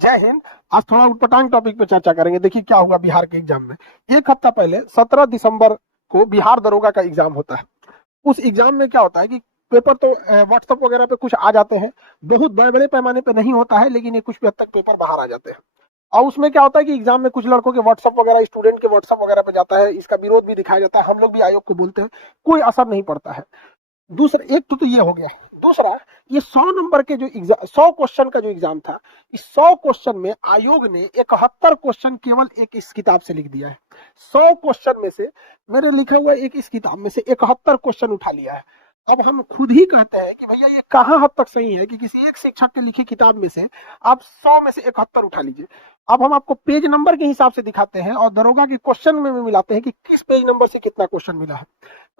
जय हिंद। आज थोड़ा उटपटांग टॉपिक पे चर्चा करेंगे। देखिए क्या होगा बिहार के एग्जाम में। एक हफ्ता पहले 17 दिसंबर को बिहार दरोगा का एग्जाम होता है। उस एग्जाम में क्या होता है कि पेपर तो व्हाट्सएप वगैरह पे कुछ आ जाते हैं, बहुत बड़े बड़े पैमाने पे नहीं होता है, लेकिन ये कुछ भी हद तक पेपर बाहर आ जाते हैं। और उसमें क्या होता है कि एग्जाम में कुछ लड़कों के व्हाट्सएप वगैरह, स्टूडेंट के व्हाट्सएप वगैरह पे जाता है, इसका विरोध भी दिखाया जाता है, हम लोग भी आयोग को बोलते हैं, कोई असर नहीं पड़ता है। दूसरा एक तो ये हो गया। दूसरा, ये 100 नंबर के जो एग्जाम, 100 क्वेश्चन का जो एग्जाम था, इस 100 क्वेश्चन में आयोग ने 71 क्वेश्चन केवल एक इस किताब से लिख दिया है। 100 क्वेश्चन में से मेरे लिखा हुआ एक इस किताब में से 71 क्वेश्चन उठा लिया है। अब हम खुद ही कहते हैं कि भैया ये कहाँ हद तक सही है कि किसी एक शिक्षक के लिखी किताब में से आप 100 में से 71 उठा लीजिए। अब हम आपको पेज नंबर के हिसाब से दिखाते हैं और दरोगा के क्वेश्चन में भी मिलाते हैं कि किस पेज नंबर से कितना क्वेश्चन मिला है।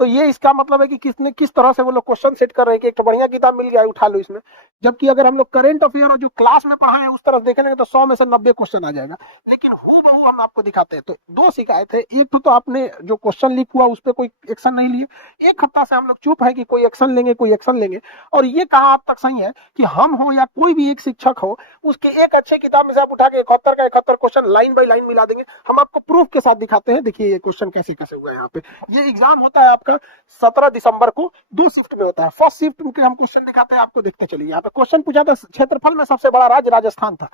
तो ये इसका मतलब है कि किसने किस तरह से वो लोग क्वेश्चन सेट कर रहे हैं कि एक तो बढ़िया किताब मिल गया है, उठा लो इसमें। जबकि अगर हम लोग करंट अफेयर और जो क्लास में पढ़ा है उस तरह से देखेंगे तो 100 में से 90 क्वेश्चन आ जाएगा। लेकिन हूबहू हम आपको दिखाते हैं। तो दो शिकायत है। एक तो आपने जो क्वेश्चन लीक हुआ उस पर कोई एक्शन नहीं लिए। एक हफ्ता से हम लोग चुप है कि कोई एक्शन लेंगे, कोई एक्शन लेंगे। और ये कहा अब तक सही है कि हम हो या कोई भी एक शिक्षक हो, उसके एक अच्छे किताब में से आप उठा के 71 का 71 क्वेश्चन लाइन बाई लाइन मिला देंगे। हम आपको प्रूफ के साथ दिखाते हैं। देखिए ये क्वेश्चन कैसे कैसे हुआ है। यहाँ पे ये एग्जाम होता है आपका 17 दिसंबर को, 2 शिफ्ट में होता है। फर्स्ट शिफ्ट में हम क्वेश्चन दिखाते हैं आपको, देखते चलिए। यहाँ पे क्वेश्चन पूछा था क्षेत्रफल में सबसे बड़ा राज्य राजस्थान था।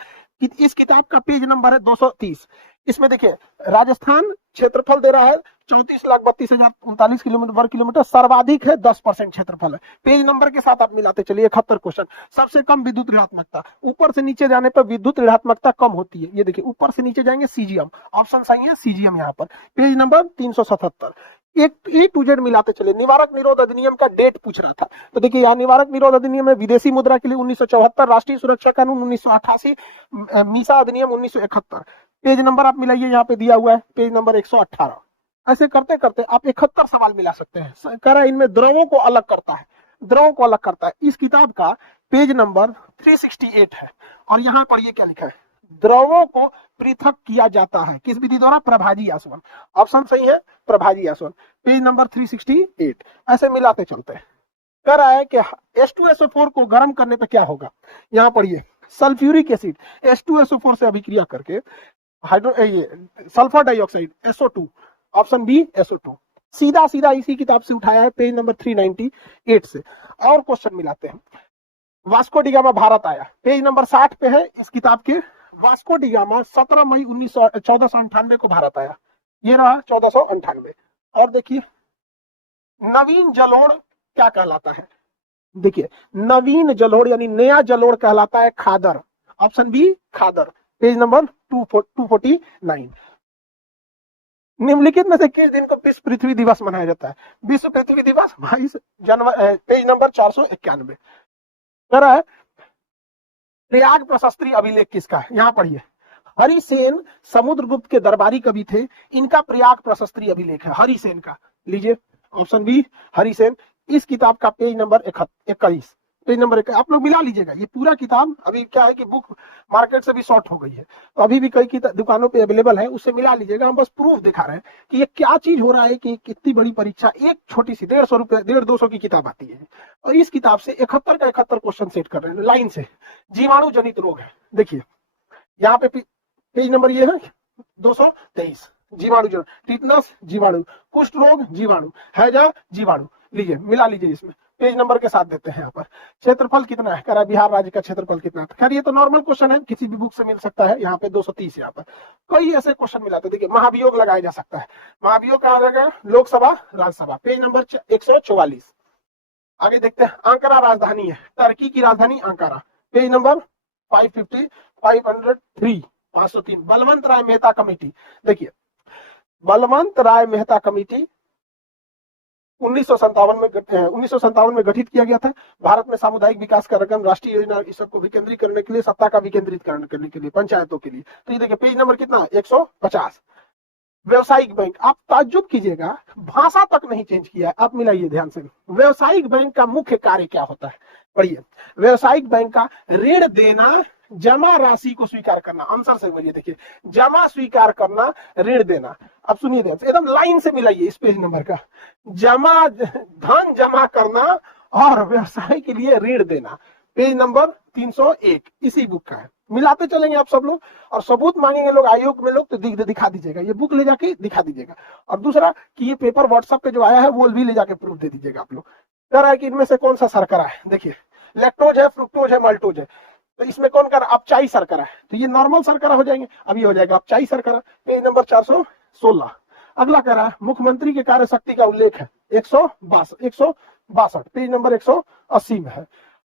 इस किताब का पेज नंबर है 230। इसमें देखिए राजस्थान क्षेत्रफल दे रहा है 34,32,039 किलोमीटर वर्ग किलोमीटर, सर्वाधिक है 10% क्षेत्रफल है। पेज नंबर के साथ आप मिलाते चलिए। 71 क्वेश्चन। सबसे कम विद्युत ऋणात्मकता, ऊपर से नीचे जाने पर विद्युत ऋणात्मकता कम होती है। ये देखिए ऊपर से नीचे जाएंगे सीजीएम, ऑप्शन सही है सीजीएम। यहाँ पर पेज नंबर 377। एक ए टू जेड मिलाते चले। निवारक निरोध अधिनियम का डेट पूछ रहा था, तो देखिए यहाँ निवारक निरोध अधिनियम में विदेशी मुद्रा के लिए 1974, राष्ट्रीय सुरक्षा कानून 1988, मीसा अधिनियम 1971। पेज नंबर आप मिलाइए, यहाँ पे दिया हुआ है पेज नंबर 118। ऐसे करते करते आप 71 सवाल मिला सकते हैं। कह रहा है इनमें द्रवों को अलग करता है, द्रवों को अलग करता है। इस किताब का पेज नंबर 368 है। और यहाँ पर ये क्या लिखा है, द्रवों को पृथक किया जाता है किस विधि द्वारा, प्रभाजी आसवन। ऑप्शन सही है प्रभाजी आसवन। Page number 368। ऐसे मिलाते चलते हैं। कह रहा है कि H2SO4 को गर्म करने पर क्या होगा। यहाँ पढ़िए, सल्फ्यूरिक एसिड H2SO4 से अभिक्रिया करके sulphur dioxide SO2, option B SO2। सीधा सीधा इसी किताब से उठाया है, पेज नंबर 398 से। और क्वेश्चन मिलाते हैं। वास्को डिगामा भारत आया, पेज नंबर 60 पे है इस किताब के। वास्को डिगामा 17 मई 1498 को भारत आया। ये रहा 1498। और देखिए नवीन जलोढ़ क्या कहलाता है। देखिए नवीन जलोढ़ यानी नया जलोढ़ कहलाता है खादर, ऑप्शन बी खादर। Page number 249। निम्नलिखित में से किस दिन को विश्व पृथ्वी दिवस मनाया जाता है। विश्व पृथ्वी दिवस 22 जनवरी, पेज नंबर 491। कह रहा है प्रयाग प्रशस्त्री अभिलेख किसका है। यहाँ पढ़िए, हरिसेन समुद्रगुप्त के दरबारी कवि थे, इनका प्रयाग प्रशस्त्री अभिलेख है हरिसेन का। लीजिए ऑप्शन बी हरिसेन। इस किताब का पेज नंबर 21, पेज नंबर 1 आप लोग मिला लीजिएगा। ये पूरा किताब अभी क्या है कि बुक मार्केट से भी शॉर्ट हो गई है, तो अभी भी कई दुकानों पे अवेलेबल है, उससे मिला लीजिएगा। हम बस प्रूफ दिखा रहे हैं कि ये क्या चीज हो रहा है कि कितनी बड़ी परीक्षा, एक छोटी सी 150 रुपए 150-200 की किताब आती है और इस किताब से 71 का 71 क्वेश्चन सेट कर रहे हैं लाइन से। जीवाणु जनित रोग है, देखिए यहाँ पे पेज नंबर ये है 223। जीवाणु जनित, टिटनस जीवाणु, कुष्ठ रोग जीवाणु, हैजा जीवाणु। लीजिए मिला लीजिए, इसमें पेज नंबर के साथ देते हैं। यहाँ पर क्षेत्रफल कितना है, कह रहा बिहार राज्य का क्षेत्रफल कितना है। खैर ये तो नॉर्मल क्वेश्चन है, किसी भी बुक से मिल सकता है। यहाँ पे 230। यहाँ पर कई ऐसे क्वेश्चन मिलाते, देखिए महाभियोग लगाया जा सकता है। महाभियोग कहा जाएगा लोकसभा राज्यसभा, पेज नंबर 144। आगे देखते हैं, अंकारा राजधानी है, टर्की की राजधानी अंकारा, पेज नंबर 550, 503, 503। बलवंत राय मेहता कमेटी, देखिए बलवंत राय मेहता कमेटी 1957 में गठित किया गया था। भारत में सामुदायिक विकास कार्यक्रम, राष्ट्रीय योजना, इस सबको विकेंद्रीय करने के लिए, सत्ता का विकेंद्रीकरण करने के लिए, पंचायतों के लिए। तो ये देखिए पेज नंबर कितना 150। व्यवसायिक बैंक, आप ताज्जुब कीजिएगा भाषा तक नहीं चेंज किया है। आप मिलाइए ध्यान से, व्यवसायिक बैंक का मुख्य कार्य क्या होता है। पढ़िए, व्यवसायिक बैंक का ऋण देना, जमा राशि को स्वीकार करना। आंसर से बोलिए, देखिए जमा स्वीकार करना, ऋण देना। अब सुनिए ध्यान से, एकदम लाइन से मिलाइए इस पेज नंबर का। जमा, धन जमा करना और व्यवसाय के लिए ऋण देना, पेज नंबर 301 इसी बुक का है। मिलाते चलेंगे आप सब लोग, और सबूत मांगेंगे लोग आयोग में लोग तो दिखा दीजिएगा, ये बुक ले जाके दिखा दीजिएगा। और दूसरा कि ये पेपर व्हाट्सएप पे जो आया है वो भी ले जाके प्रूफ दे दीजिएगा आप लोग। कह रहा है कि इनमें से कौन सा शर्करा है, देखिए लैक्टोज है, फ्रुक्टोज है, माल्टोज है, तो इसमें कौन कर अपचाई शर्करा है, तो ये नॉर्मल शर्करा हो जाएंगे, अब ये हो जाएगा अपचाई शर्करा। Page number 416। अगला कह रहा है मुख्यमंत्री के कार्य शक्ति का उल्लेख है 162, पेज नंबर 180 में है।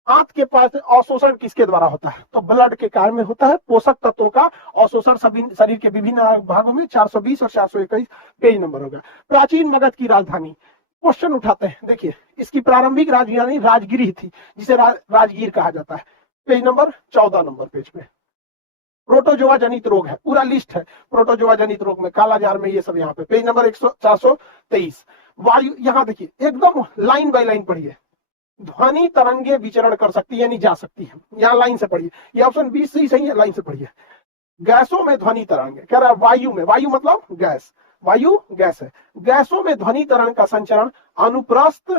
आंत के पास अवशोषण किसके द्वारा होता है, तो ब्लड के कार्य में होता है। पोषक तत्वों का अवशोषण सभी शरीर के विभिन्न भागों में 420 और 421 पेज नंबर होगा। प्राचीन मगध की राजधानी, क्वेश्चन उठाते हैं, देखिए इसकी प्रारंभिक राजधानी राजगिरी थी, जिसे राजगीर कहा जाता है। पेज नंबर 14 नंबर पेज पे। प्रोटोजोआ जनित रोग है, पूरा लिस्ट है प्रोटोजोआ जनित रोग में, कालाजार में, ये सब यहाँ पे। Page number 423। वायु, यहाँ देखिए एकदम लाइन बाय लाइन पढ़िए। ध्वनि तरंगे विचरण कर सकती है यानी जा सकती है, यहाँ लाइन से पढ़िए, ये ऑप्शन 20 से सही है, लाइन से पढ़िए। गैसों में ध्वनि तरंग, कह रहा है वायु में, वायु मतलब गैस, वायु गैस है, गैसों में ध्वनि तरंग का संचरण अनुप्रस्थ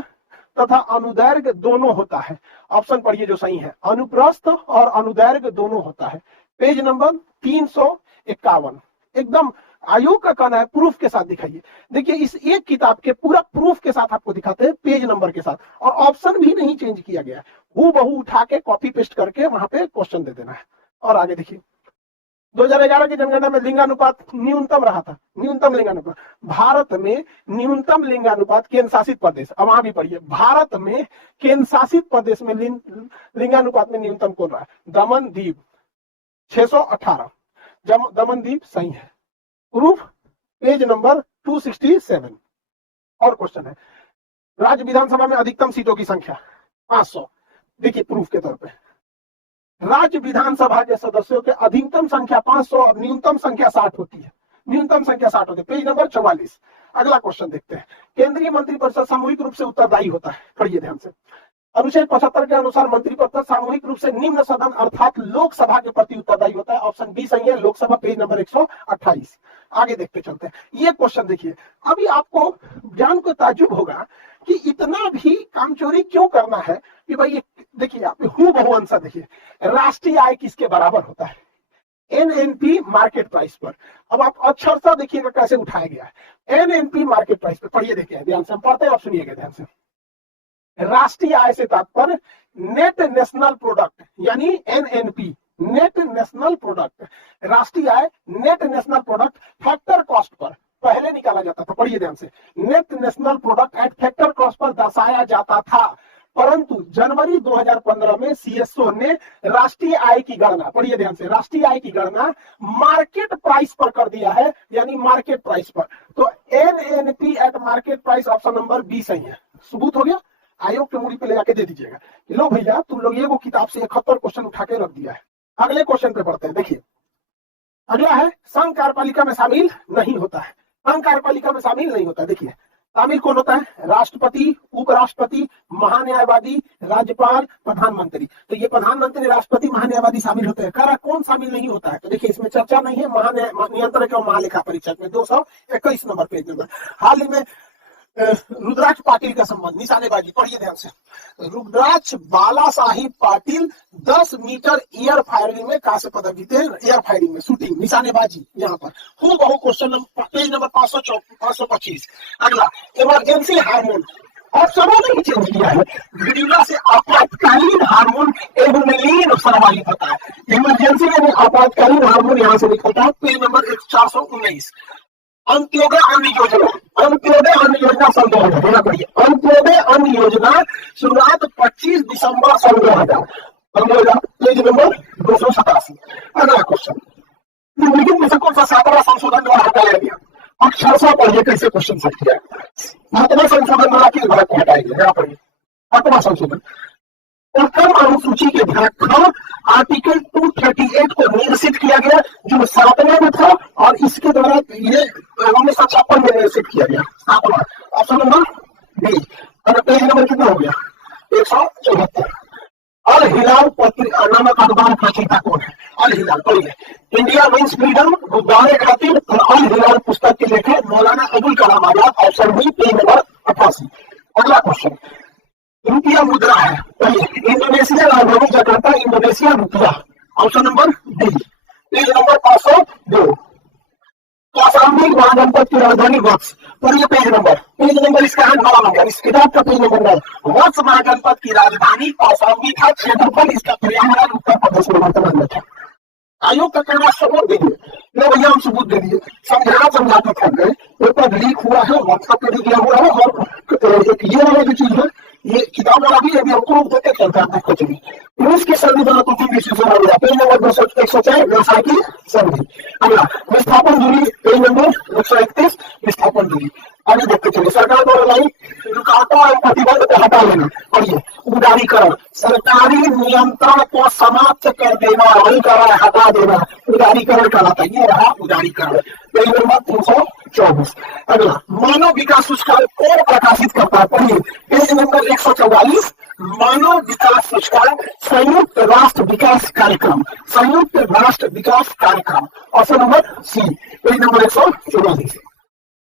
तथा अनुदैर्घ्य दोनों होता है। ऑप्शन पढ़िए जो सही है, अनुप्रस्थ और अनुदैर्घ्य दोनों होता है। Page number 351। एकदम आयोग का कहना है प्रूफ के साथ दिखाइए। देखिए इस एक किताब के पूरा प्रूफ के साथ आपको दिखाते हैं, पेज नंबर के साथ, और ऑप्शन भी नहीं चेंज किया गया है, हूबहू उठा के कॉपी पेस्ट करके वहां पे क्वेश्चन दे देना है। और आगे देखिए 2011 की जनगणना में लिंगानुपात न्यूनतम रहा था, न्यूनतम लिंगानुपात भारत में, न्यूनतम लिंगानुपात केंद्र शासित प्रदेश, अब वहां भी पढ़िए, भारत में केंद्र शासित प्रदेश में लिंगानुपात में न्यूनतम कौन रहा है, दमन दीव 618, दमन दीव सही है। Proof page number 267। और क्वेश्चन है राज्य विधानसभा में अधिकतम सीटों की संख्या 500। देखिए प्रूफ के तौर पे राज्य विधानसभा के सदस्यों के अधिकतम संख्या 500 और न्यूनतम संख्या 60 होती है, न्यूनतम संख्या 60 होती है। Page number 44। अगला क्वेश्चन देखते हैं। केंद्रीय मंत्रिपरिषद सामूहिक रूप से उत्तरदायी होता है, पढ़िए ध्यान से। अनुच्छेद 75 के अनुसार मंत्रिपरिषद सामूहिक रूप से निम्न सदन अर्थात लोकसभा के प्रति उत्तरदायी होता है। ऑप्शन बी सही है, लोकसभा। Page number 128। आगे देखते चलते हैं। ये क्वेश्चन देखिए, अभी आपको जान को ताज्जुब होगा कि इतना भी कामचोरी क्यों करना है कि भाई, देखिए आप हूबहू आंसर देखिए, राष्ट्रीय आय किसके बराबर होता है, एनएनपी मार्केट प्राइस पर। अब आप अक्षरशः देखिएगा कैसे उठाया गया है, एनएनपी मार्केट प्राइस पर। पढ़िए देखिए ध्यान से, हम पढ़ते हैं, आप सुनिएगा ध्यान से। राष्ट्रीय आय से तात्पर्य नेट नेशनल प्रोडक्ट यानी एनएनपी, नेट नेशनल प्रोडक्ट। राष्ट्रीय आय net national product factor cost पर पहले निकाला जाता था, पढ़िए ध्यान से, net national product at factor cost पर दर्शाया जाता था। परंतु जनवरी 2015 में सीएसओ ने राष्ट्रीय आय की गणना, पढ़िए ध्यान से, राष्ट्रीय आय की गणना मार्केट प्राइस पर कर दिया है, यानी मार्केट प्राइस पर। तो NNP at market price option number B सही है। सबूत हो गया, आयोग के मूड़ी पे ले जाके दे दीजिएगा कि लो भैया तुम लोग ये वो किताब से 71 क्वेश्चन उठा के रख दिया है। अगले क्वेश्चन पे पढ़ते हैं। देखिए अगला है संघ कार्यपालिका में शामिल नहीं होता है, संघ कार्यपालिका में शामिल नहीं होता। देखिए शामिल कौन होता है, राष्ट्रपति, उपराष्ट्रपति, महान्यायवादी, राज्यपाल, प्रधानमंत्री। तो ये प्रधानमंत्री, राष्ट्रपति, महान्यायवादी शामिल होते हैं। कह रहा कौन शामिल नहीं होता है, तो देखिए इसमें चर्चा नहीं है। नियंत्रक एवं महालेखा परीक्षक में 221 नंबर पेज नंबर। हाल ही में रुद्राक्ष पाटिल का संबंध, निशानेबाजी, पढ़िए ध्यान से। Rudraksh Bala Sahib Patil 10 metre air firing में कांस्य पदक जीते हैं, एयर फायरिंग में, शूटिंग, निशानेबाजी। यहाँ पर हूबहू क्वेश्चन पेज नंबर 525। अगला इमरजेंसी हार्मोन, ऑप्शनों ने चेंज किया है, ग्रीला से आपातकालीन हार्मोन एबुमिलीन सर्वाइव होता है। इमरजेंसी में आपातकालीन हार्मोन यहाँ से निकलता है। Page number 419। अंत्योदय अन्न योजना, अंत्योदय अन्न योजना सन 2000 होना पड़िए। अंत्योदय अन्न योजना शुरुआत 25 दिसंबर सन 2000, पेज नंबर 287। अगला क्वेश्चन, निम्नलिखित में से कौन सा 7वां संशोधन द्वारा हटाया गया, अक्षरशः पढ़िए कैसे क्वेश्चन सेट किया है। 7वां संशोधन द्वारा किस भाग को हटाया गया, यहाँ पढ़िए 7वां संशोधन। प्रथम अनुसूची के भाग ख आर्टिकल 238 को निर्देशित किया गया, जो 7वां में था, और इसके द्वारा ये 1956 में निर्देशित किया गया। 7वां ऑप्शन नंबर बी। और पेज नंबर कितना हो गया, 174। अल हिलाल पत्रिका नामक अखबार रचयिता कौन है, अल हिलाल, पढ़िए। इंडिया मीन्स फ्रीडम, गुब्बारे खातिर और अल हिलाल पुस्तक के लेखक Maulana Abul Kalam Azad, option B, page number 88। अगला क्वेश्चन, रुपया मुद्रा है, इंडोनेशिया राजधानी जकार्ता, इंडोनेशिया रुपया, option number D. Page number 502। Kaushambi महाजनपद की राजधानी वत्स। और ये पेज नंबर इसका है 9 नंबर, इस किताब का पेज नंबर 9। वत्स महाजनपद की राजधानी कौशाम्बी था। क्षेत्रफल इसका पर्यावरण उत्तर प्रदेश में वर्तमान में था। आयोग का कहना सबूत दे दिए, लो भैया हम सबूत दे दिए, समझाना समझाते थक गए, पेपर लीक हुआ है, व्हाट्सएप पे भी दिया हुआ है, और एक ये वाला जो चीज है ये किताब वाला भी अभी हमको देते चलता है कुछ भी। रूस की संधि बना कुछ विशेष हो गया। पेज नंबर 104 व्यवसाय की संधि। अगला विस्थापन दूरी, पेज नंबर 131 विस्थापन दूरी। आगे देखते चलिए। सरकार द्वारा लाई रुकावटों और प्रतिबंध को हटा लेना। पढ़िए उदारीकरण, सरकारी नियंत्रण को समाप्त कर देना, वही करा हटा देना, उदारीकरण कहलाता है। ये रहा उदारीकरण। Page number 324। अगला मानव विकास सूचकांक कौन प्रकाशित करता है? पढ़िए पेज नंबर 144 मानव विकास सूचकांक संयुक्त राष्ट्र विकास कार्यक्रम, संयुक्त राष्ट्र विकास कार्यक्रम। Option number C. Page number 144।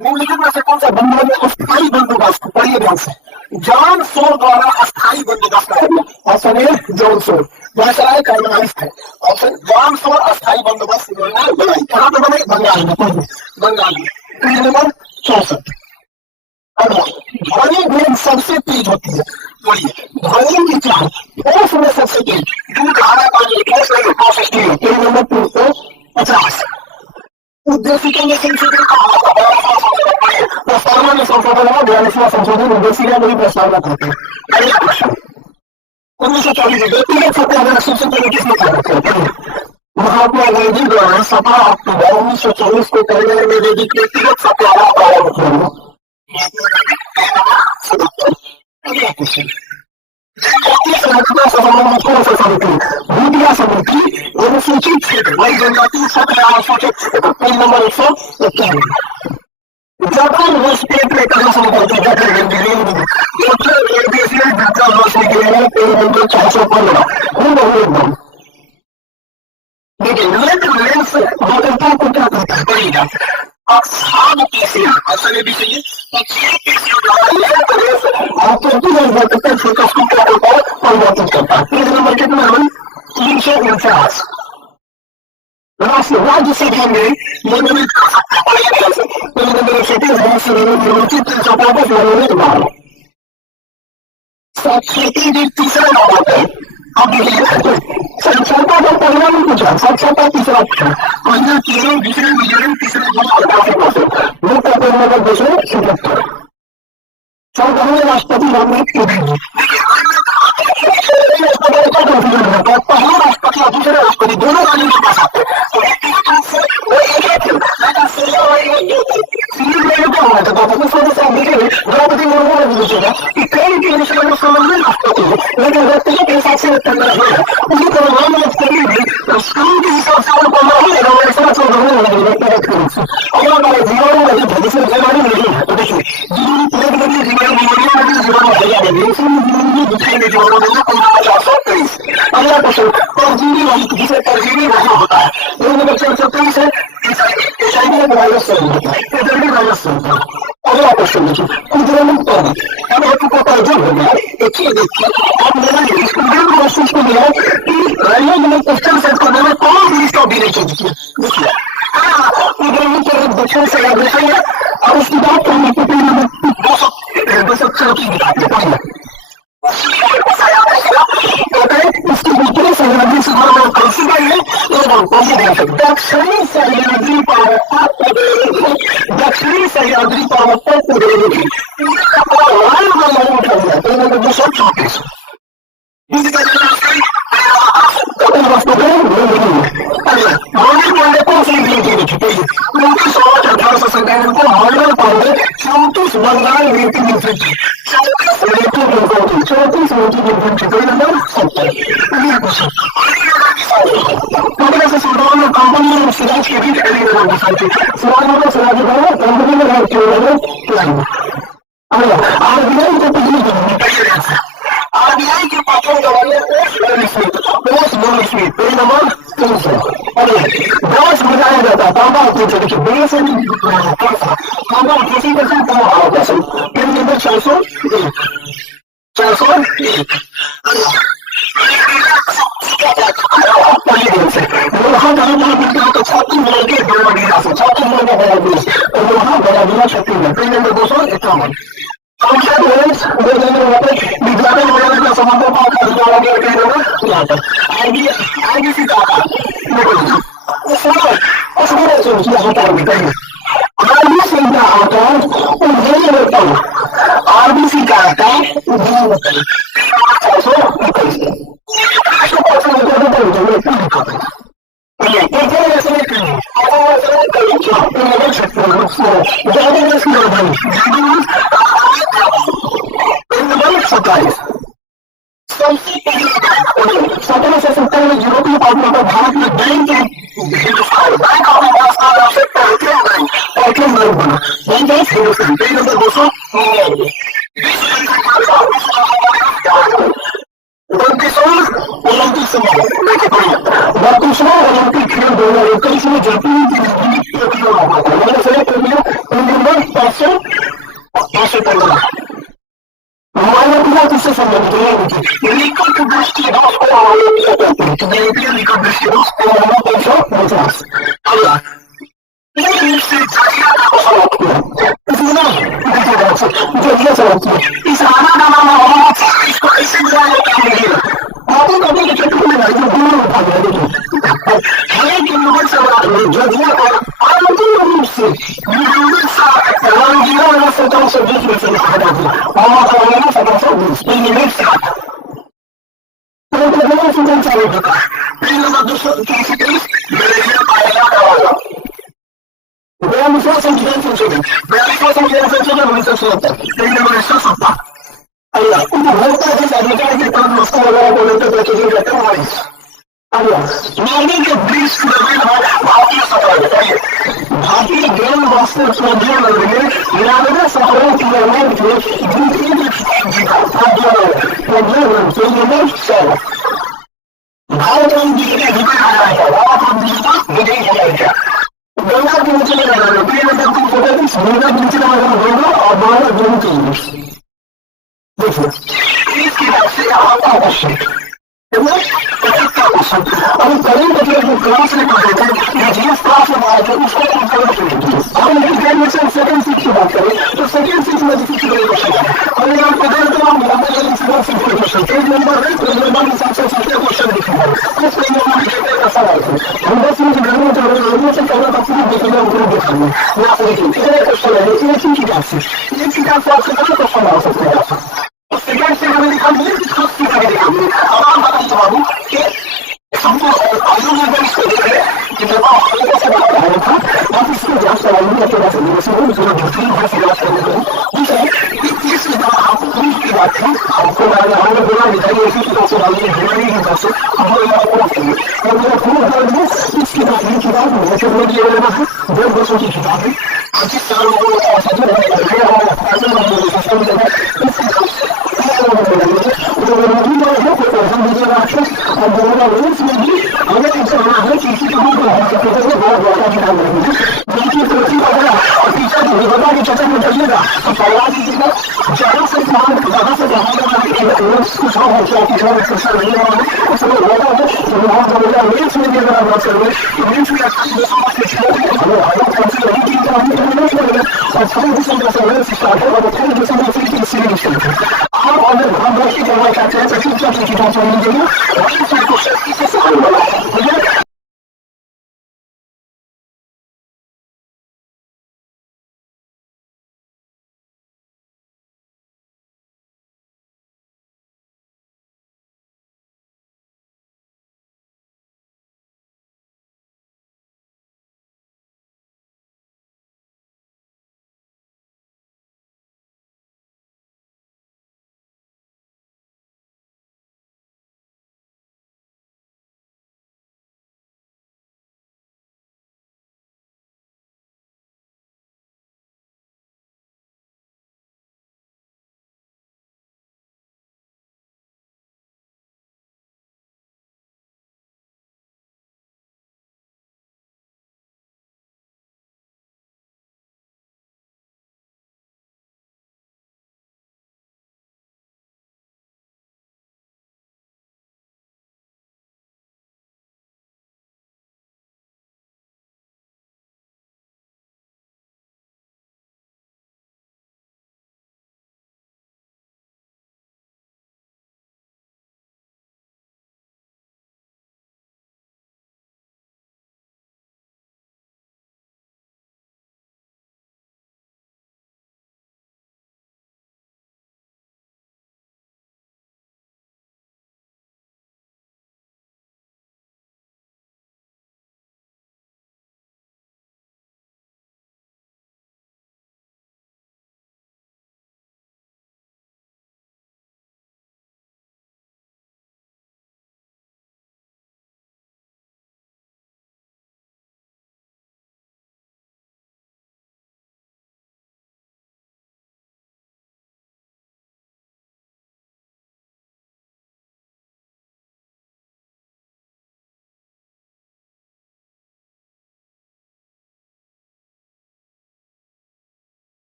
निम्नलिखित में से कौन सा बंगाल में अस्थायी बंदोबस्त? पढ़िए ध्यान से। जॉन सोर द्वारा अस्थायी बंदोबस्त कराया गया। ऑप्शन ए जॉन सोर वायसराय कर्मचारिस्ट है। ऑप्शन जॉन सोर अस्थायी बंदोबस्त योजना बनाई। कहां पर बनाई? बंगाल में। पढ़िए बंगाल में। Page number 64। ध्वनि वेग सबसे तेज होती है। पढ़िए ध्वनि की चाल ठोस में सबसे तेज, दूध हरा पानी ठोस नहीं, ठोस स्टील। Page number 250। उद्देशिका में संशोधन प्रस्तावना में संशोधन है, 42वां संशोधन उद्देशिका में भी प्रस्तावना करते हैं। अगला क्वेश्चन 1940 व्यक्तिगत सत्याग्रह सबसे पहले किसने किया? महात्मा गांधी द्वारा 17 अक्टूबर 1940 को करनाल में व्यक्तिगत सत्याग्रह प्रारंभ किया। अगला क्वेश्चन भूतिया समिति अनुसूचित क्षेत्र वही जनजाति अनुसूचित क्षेत्र। Page number 151। जापान वर्ष पेट में कहा संपर्क वर्ष निकलेगा। Page number 415। एकदम देखिए लेंस वक्रता को क्या कहता है? पढ़िएगा अक्षांश पेशियां। ऑप्शन ए भी चाहिए। अक्षांश पेशियों द्वारा लेंस वक्रता फोकस को क्या करता है? परिवर्तित करता है। पेज नंबर कितना है? 349। राज्य सभा में मनोनीत कर सकते हैं। पढ़िए से पेज नंबर 130 निर्वाचित 335 मनोनीत बाल साक्षरता जो तीसरा नंबर है। अब देखिए साक्षरता का पहला भी पूछा, साक्षरता तीसरा पूछा। पहला केरल, दूसरा मिजोरम, तीसरा लोक पेज नंबर 277। चौदहवें राष्ट्रपति रामनाथ कोविंद। पहला राष्ट्रपति और दूसरे राष्ट्रपति दोनों का नहीं पास आते। द्रौपदी मुर्मू ने पूछेगा कि कई के राष्ट्रपति है, लेकिन व्यक्तिगत हिसाब से उसी तरह रामनाथ कोविंद भी स्कूल के हिसाब से जीवन में जिसमें बीमारी नहीं है। तो देखिए जीवन दिखाई दे जीवन। अगला क्वेश्चन परजीवी रहित, जिसे परजीवी नहीं होता है। नंबर 423 है HIV वायरस से होता है, वायरस से होता है। अगला क्वेश्चन देखिए कुदरती पौधे। अब आपको पता हो गया। देखिए आप मेरा महसूस को मिला कि रेलवे में क्वेश्चन सेट करने में कौन सी इसका भी नहीं चाहिए। देखिए कुदरती दक्षिण से अग्रसर है और उसकी बात करने के लिए 234 दिखाते हैं। इसकी दूसरी सह्याद्री से कौन है? दक्षिणी सह्याद्री पर्वत, दक्षिणी सह्याद्री पर्वत पर पूरे उठा हुआ। तो नंबर 234। चौंतीस Bengal native infantry, 34 native infantry. Number 70। Company में सिराज के बीच कंपनी में आरबीआई को पिछली आरबीआई के पाठन पेज नंबर 300। ब्रांच बनाया जाता है तांबा देखिए बड़े से तांबा 80% कम होगा। Page number 401। 401 common. Outside words, they never water, the water whatever the samantha part of the water water. I see that. What's the RBC का आकार उद्यमी होता है RBC का आकार उद्यमी होता है 421 1770 में यूरोपीय पार्लियामेंट में भारत में बैंक बैंक ऑफ इंडिया से पैकेज बैंक बना बैंक है Hindustan page number 200 Olympic Olympic खेल 2021 में जापान की टोक्यो हमारे किससे संबंधित है निकट दृष्टि दोष निकट दृष्टि दोष 550 अगला इस आना का नाम इसको कैसे मिलेगा आपको कभी के चक्कर में नहीं दूर उठा दिया देखिए एक नंबर से जो दिया और अंतिम रूप से यूनिट सा रंगीला वाला सतह से दूसरे से हटा दिया और वाला सतह से दूसरे यूनिट से हटा तो वो सुन चालू होता है पेज नंबर 223 मलेरिया पाया का Realização de defensores. Realização de defensores não se solta. Tem demolição solta. Aí, uma volta de saber que quando nós estamos lá com o tempo que ele até mais. Aí, ninguém que diz que não vai भारतीय सरकार है भारतीय ज्ञान वास्तव स्वज्ञान में निरावरण सफलों की निर्माण के दूसरी जीता स्वज्ञान स्वज्ञान सेवा भारत में जितने अधिकार आ रहा है वहाँ पर जीता विजयी हो जाएगा गंगा के नीचे लगा लो पेड़ में तुम फोटो की गंगा के नीचे लगा लो गंगा और बाहर दोनों के लिए देखो इसके बाद से आपका आवश्यक अब करीब बच्चे जो क्लास में पढ़ते थे जीएस क्लास में आए थे उसको हम ग्रेजुएशन सेकंड सिक्स की बात करें तो सेकंड सिक्स में किसी की क्वेश्चन है और अगर पढ़े तो हम क्वेश्चन पेज नंबर है पेज नंबर के हिसाब से सबके क्वेश्चन लिखेंगे उस पेज नंबर लिखने का सवाल है हम 10 मिनट घर में चल रहे हैं से पहले तक पूरी देखेंगे उनको दिखाएंगे ना देखिए कितने क्वेश्चन है एक ही किताब से एक किताब से आपसे कितने क्वेश्चन आ सकते हैं आप सेकंड से हमें दिखा दिए फर्स्ट से हमें दिखा दिए अब हम बताइए बाबू कि हमको आयु में भी इसको देख रहे हैं कि जब आप हल्का से बात कर रहे थे आप इसको जांच कराइए अपने पास से जो दूसरी बात से बात करने को ठीक है इस बात आप प्रूफ की बात है आपको हमने बोला दिखाइए इसी की बात से डालिए हमारी की बात से हम लोग आपको बताएंगे और मेरा प्रूफ कर दिया इसकी बात ये किताब मुझे जो दिया गया है 2 वर्षों की किताब है 25 साल लोगों को सच में है हमारा फायदा नहीं है सिस्टम में इसकी तो मौजूद है तो हम मुझे राष्ट्र और दोनों रूल्स में भी हमें ऐसा होना है कि किसी को भी है बहुत बड़ा ध्यान रखना देखिए प्रति वगैरह और टीचर को बता के चर्चा में करिएगा तो पढ़वा दीजिएगा ज्यादा से ज्यादा कुछ हो क्या कि और एक्सरसाइज नहीं होगा उस समय होगा तो बहुत ज्यादा मेंस में भी अगर आप बात करेंगे तो मेंस में अच्छा समझ के चलो वो हालत कौन सी लगी कि हम नहीं करेंगे और सारे दिसंबर से मेरे स्टार्ट होगा तो 3 दिसंबर से की सिलेक्शन आप अगर बहुत बहुत की करना चाहते हैं तो ठीक है किताब समझ लीजिएगा वही से क्वेश्चन किसी से हल होगा